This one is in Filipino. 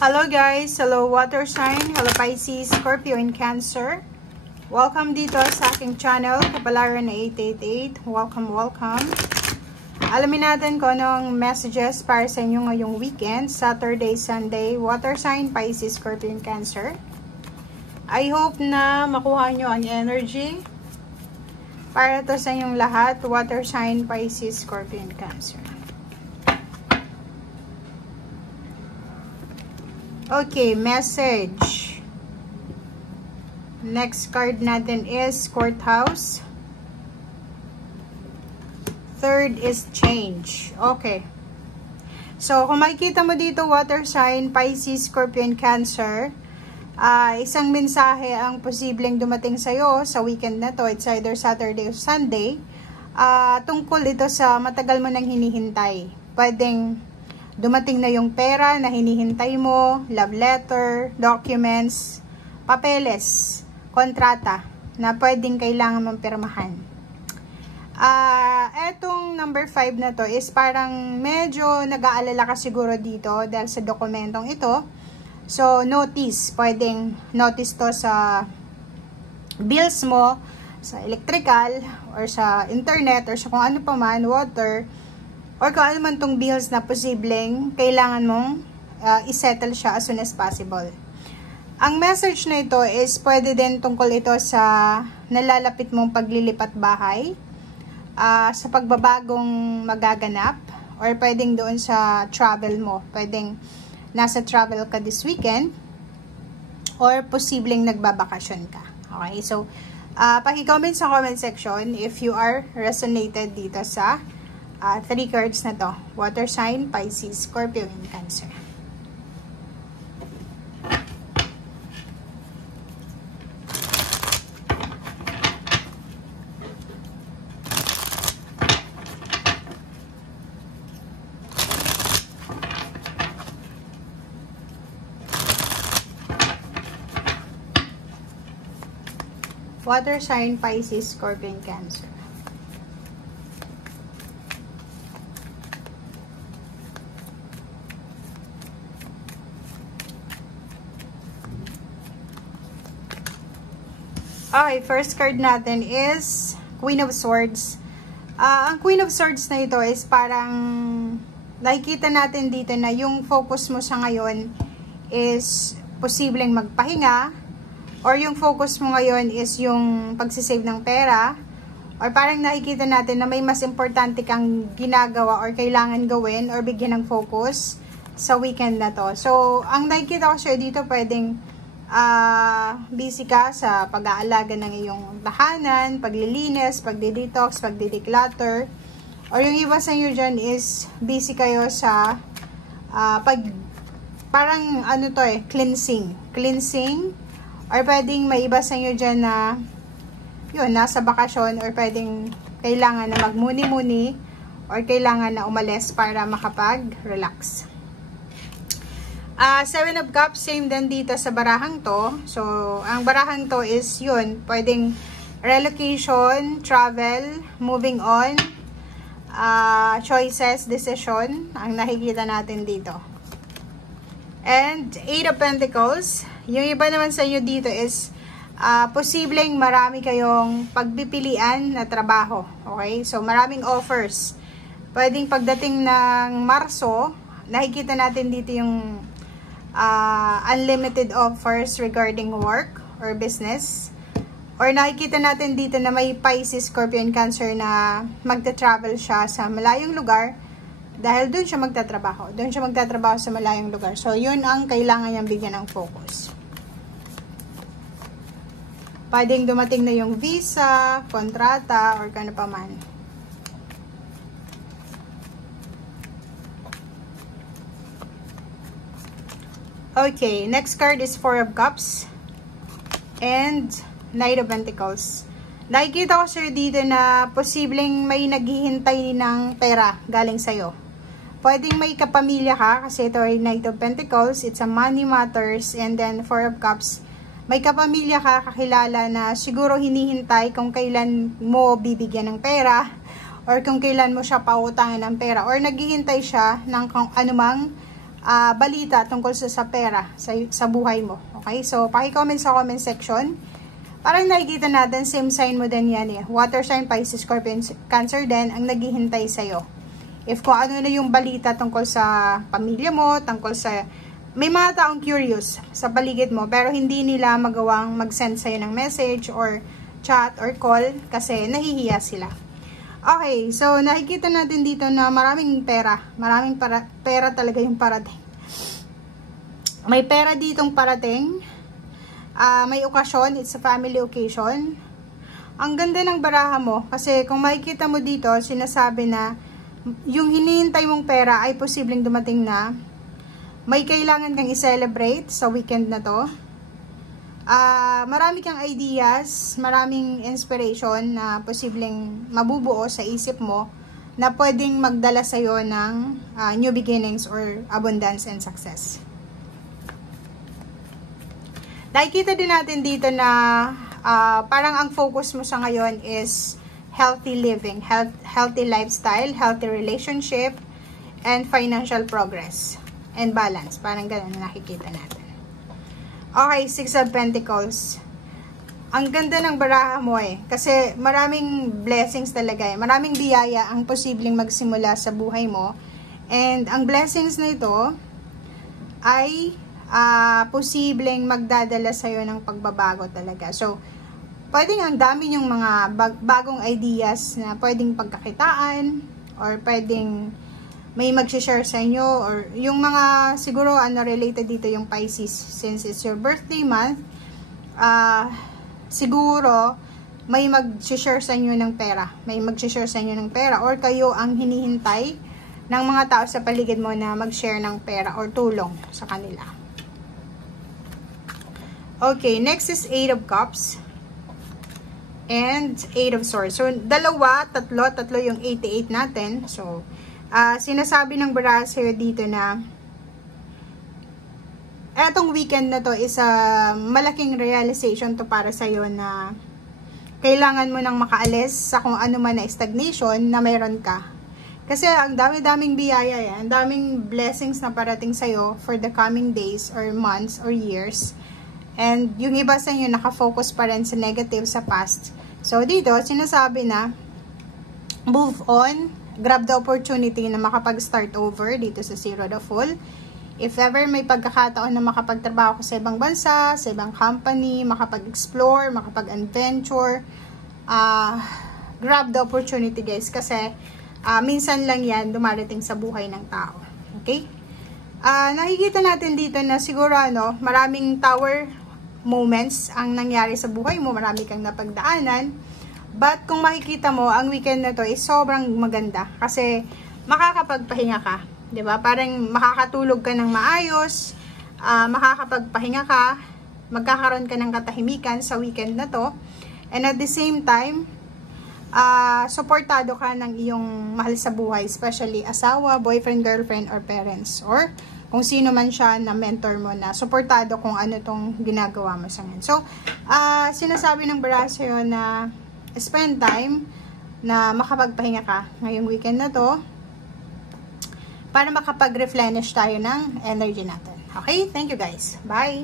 Hello guys! Hello water sign, hello Pisces, Scorpio, and Cancer. Welcome dito sa aking channel, Kapalaran 888. Welcome. Alamin natin kung anong messages para sa inyo ngayong weekend, Saturday, Sunday, water sign, Pisces, Scorpio, and Cancer. I hope na makuha nyo ang energy para to sa inyong lahat, water sign, Pisces, Scorpio, and Cancer. Okay, message. Next card natin is Courthouse. Third is Change. Okay. So, kung makikita mo dito, water sign, Pisces, Scorpio, and Cancer, isang mensahe ang posibleng dumating sa'yo sa weekend na to. It's either Saturday or Sunday. Tungkol ito sa matagal mo nang hinihintay. Pwedeng dumating na yung pera na hinihintay mo, love letter, documents, papeles, kontrata na pwedeng kailangan mong pirmahan. Etong number 5 na to is parang medyo nag-aalala ka siguro dito dahil sa dokumentong ito. So, notice. Pwedeng notice to sa bills mo, sa electrical, or sa internet, or sa kung ano pa man, water, or kung ano man tong bills na posibleng kailangan mong isettle siya as soon as possible. Ang message na ito is pwede din tungkol ito sa nalalapit mong paglilipat bahay, sa pagbabagong magaganap, or pwedeng doon sa travel mo. Pwedeng nasa travel ka this weekend, or posibleng nagbabakasyon ka. Okay, so paki-comment sa comment section if you are resonated dito sa 3 cards na to. Water sign, Pisces, Scorpio, and Cancer. Water sign, Pisces, Scorpio, and Cancer. Okay, first card natin is Queen of Swords. Ang Queen of Swords na ito is parang nakikita natin dito na yung focus mo sa ngayon is posibleng magpahinga, or yung focus mo ngayon is yung pagsisave ng pera, or parang nakikita natin na may mas importante kang ginagawa or kailangan gawin or bigyan ng focus sa weekend na to. So, ang nakikita ko siya dito, pwedeng busy ka sa pag-aalaga ng iyong tahanan, paglilinis, pagdi-detox, pagdi-declutter, or yung iba sa inyo dyan is busy kayo sa parang ano to cleansing, or pwedeng may iba sa inyo dyan na yun, nasa bakasyon, or pwedeng kailangan na magmuni-muni, or kailangan na umalis para makapag-relax. 7 of Cups, same din dito sa barahang to. So, ang barahang to is yun, pwedeng relocation, travel, moving on, choices, decision, ang nakikita natin dito. And 8 of Pentacles, yung iba naman sa inyo dito is posibleng marami kayong pagpipilian na trabaho. Okay? So, maraming offers. Pwedeng pagdating ng Marso, nakikita natin dito yung unlimited offers regarding work or business, or nakikita natin dito na may Pisces, Scorpio, and Cancer na magta-travel siya sa malayong lugar dahil doon siya magtatrabaho sa malayong lugar. So yun ang kailangan niyang bigyan ng focus. Pwedeng dumating na yung visa, kontrata, or kano pa man. Okay, next card is 4 of Cups and Knight of Pentacles. Nakikita ko sir dito na posibleng may naghihintay ng pera galing sa'yo. Pwedeng may kapamilya ka kasi ito ay Knight of Pentacles, it's a money matters, and then 4 of Cups. May kapamilya ka, kakilala na siguro hinihintay kung kailan mo bibigyan ng pera, or kung kailan mo siya pautangan ng pera, or naghihintay siya ng anumang balita tungkol sa pera, sa buhay mo. Okay? So, paki-comment sa comment section. Parang nakikita natin, same sign mo din yan eh. Water sign, Pisces, Scorpion, Cancer din ang naghihintay sa'yo. If kung ano na yung balita tungkol sa pamilya mo, tungkol sa... May mga taong curious sa paligid mo, pero hindi nila magawang mag-send sa'yo ng message or chat or call kasi nahihiya sila. Okay, so nakikita natin dito na maraming pera. Maraming pera talaga yung parating. May pera ditong parating. May okasyon, it's a family occasion. Ang ganda ng baraha mo kasi kung makikita mo dito, sinasabi na yung hinihintay mong pera ay posibleng dumating na. May kailangan kang i-celebrate sa weekend na to. Marami kang ideas, maraming inspiration na posibleng mabubuo sa isip mo na pwedeng magdala sa'yo ng new beginnings or abundance and success. Nakikita din natin dito na parang ang focus mo sa ngayon is healthy living, healthy lifestyle, healthy relationship, and financial progress and balance. Parang ganun na nakikita natin. Okay, Six of Pentacles. Ang ganda ng baraha mo eh. Kasi maraming blessings talaga eh. Maraming biyaya ang posibleng magsimula sa buhay mo. And ang blessings na ito ay posibleng magdadala sa'yo ng pagbabago talaga. So, pwedeng ang dami yung mga bagong ideas na pwedeng pagkakitaan or pwedeng may mag-share sa inyo or yung mga siguro related dito yung Pisces since it's your birthday month, siguro may mag-share sa inyo ng pera, may mag-share sa inyo ng pera or kayo ang hinihintay ng mga tao sa paligid mo na mag-share ng pera or tulong sa kanila. Okay, next is Eight of Cups and Eight of Swords. So dalawa, tatlo yung 88 natin. So sinasabi ng baraha sa'yo dito na etong weekend na to is malaking realization to para sa'yo na kailangan mo nang makaalis sa kung ano man na stagnation na mayroon ka. Kasi ang dami-daming biyaya yan, ang daming blessings na parating sa'yo for the coming days or months or years. And yung iba sa inyo nakafocus pa rin sa negative sa past. So dito, sinasabi na move on, grab the opportunity na makapag-start over dito sa Zero the Fool. If ever may pagkakataon na makapagtrabaho ko sa ibang bansa, sa ibang company, makapag-explore, makapag-adventure, grab the opportunity guys kasi minsan lang yan dumarating sa buhay ng tao. Okay? Nakikita natin dito na siguro maraming tower moments ang nangyari sa buhay mo, marami kang napagdaanan. But kung makikita mo, ang weekend na to is sobrang maganda kasi makakapagpahinga ka, 'di ba? Parang makakatulog ka ng maayos, makakapagpahinga ka, magkakaroon ka ng katahimikan sa weekend na to. And at the same time, suportado ka ng iyong mahal sa buhay, especially asawa, boyfriend, girlfriend, or parents, or kung sino man siya na mentor mo na suportado kung ano tong ginagawa mo sa ngayon. So, sinasabi ng baraha sa'yo na spend time na makapagpahinga ka ngayong weekend na to para makapag-replenish tayo ng energy natin. Okay? Thank you guys. Bye!